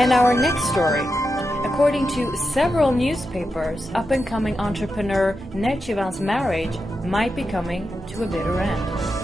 And our next story. According to several newspapers, up-and-coming entrepreneur Nechivans marriage might be coming to a bitter end.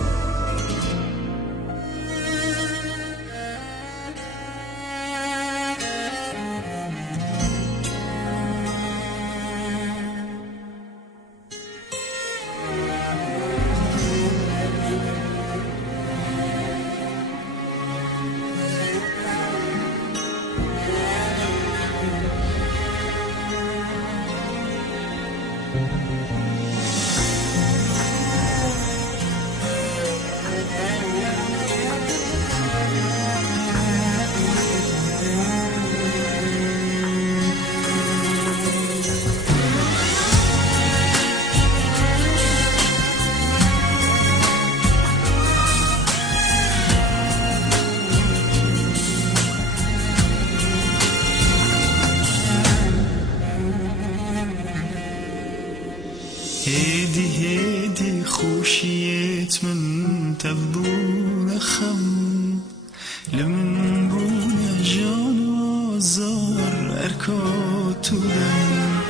هدي هدي خوشيت من تبون خم لمن بون جان وزار ارکاتو دن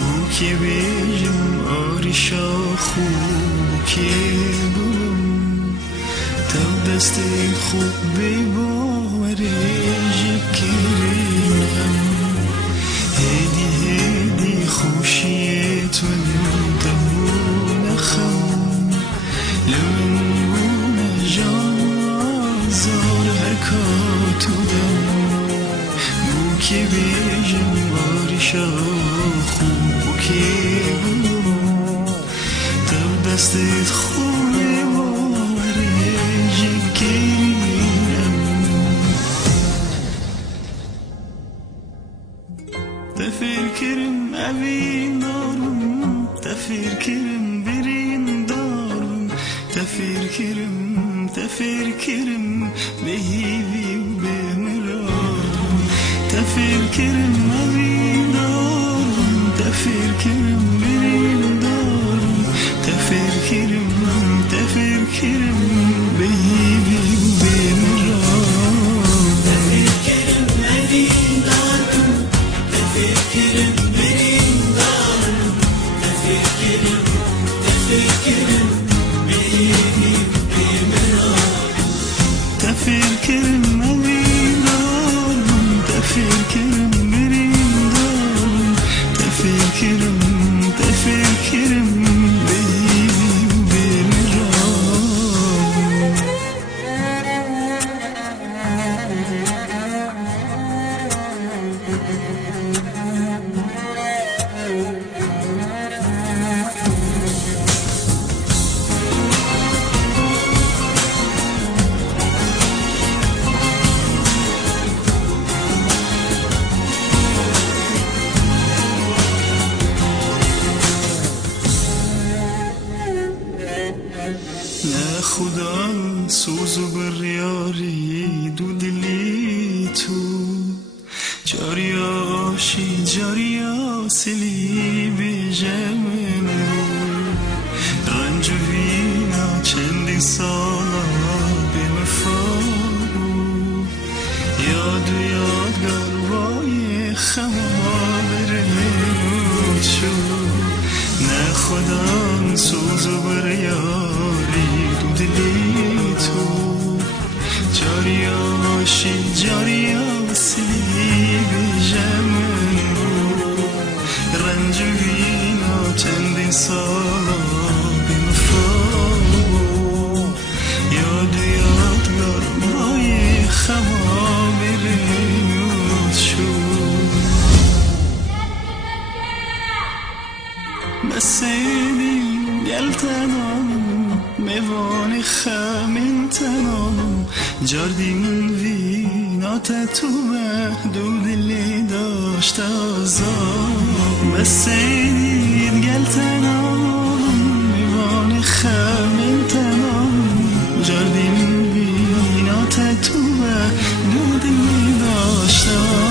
بو که بیجم آریشا خوب که بولم تو دست خوب بیباره جکرینم هدی هدی خوشیت من تبون خم لمن بون جان زار حرکاتو دم بو که بیجم باریشا خوب که بولم تو دستت خوبه باره جگرینم تفکرم اوین دارم تفکرم برین دارم تفکرم به هیوی و به مرارم تفکرم اوین دارم تفکرم برین دارم تفکرم به هیوی و به مرارم تفکرم اوین دارم تفکرم برین دارم تفکرم بیهی بیمرارم تفکرم اوین دارم تفکرم برین دارم تفکرم بیهی بیمرارم نه خدا سوز و بریاری دو دلی تو جاری آشی جاری آسلی به جمن رنج و وینا چندین سالا به مفاقو یاد و یادگار وای خمار شو نه خدا سوز و بریاری دو دلی تو جاری آشی جاری آسلی به جمن رنج و وینا چندین سالا به مفاقو یاد و یادگار بای خما برد شد بسیدیم گلتنام میوان خمین تنام جاردیم وینا تو محدود لی داشت آزاد بسیدیم گلتنام میوان خمین تنام جاردیم وینا تو محدود لی داشت آزاد